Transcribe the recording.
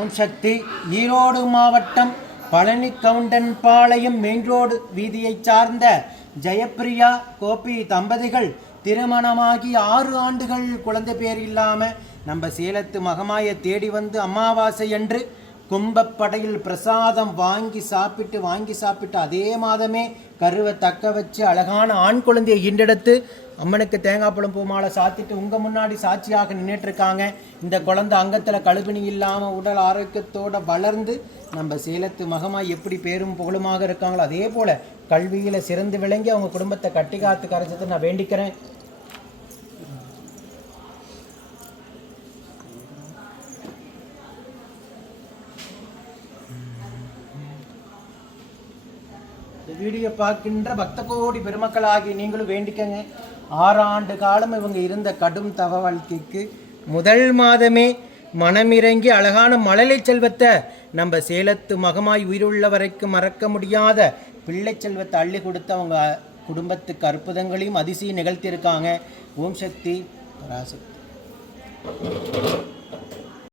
ஓம் சக்தி. ஈரோடு மாவட்டம் Palani Goundanpalayam main road வீதியைச் சார்ந்த ஜெயப்பிரியா கோபி தம்பதிகள் திருமணமாகி 6 ஆண்டுகள் குழந்தை பேர் இல்லாமல் நம்ம சேலத்து மகமாயை தேடி வந்து அமாவாசை அன்று கும்பப்படையில் பிரசாதம் வாங்கி சாப்பிட்டு அதே மாதமே கருவை தக்க வச்சு அழகான ஆண் குழந்தையை ஈண்டெடுத்து அம்மனுக்கு தேங்காய் பழம் பூ மாலை சாத்திட்டு உங்கள் முன்னாடி சாட்சியாக நின்றுட்டுருக்காங்க. இந்த குழந்தை அங்கத்தில் கழுபிணி இல்லாமல் உடல் ஆரோக்கியத்தோடு வளர்ந்து நம்ம சேலத்து மகமாய் எப்படி பேரும் புகழுமாக இருக்காங்களோ அதே போல் கல்வியில் சிறந்து விளங்கி அவங்க குடும்பத்தை கட்டி காத்து கரைச்சதை நான் வேண்டிக்கிறேன். வீடியோ பார்க்கின்ற பக்த கோடி பெருமக்களாகி நீங்களும் வேண்டிக்கங்க. 6 ஆண்டு காலம் இவங்க இருந்த கடும் தவ வாழ்க்கைக்கு முதல் மாதமே மனமிறங்கி அழகான மழலை செல்வத்தை நம்ம சேலத்து மகமாய் உயிருள்ள வரைக்கும் மறக்க முடியாத பிள்ளை செல்வத்தை அள்ளி கொடுத்து அவங்க குடும்பத்துக்கு அற்புதங்களையும் அதிசயம் நிகழ்த்தியிருக்காங்க. ஓம் சக்தி பராசக்தி.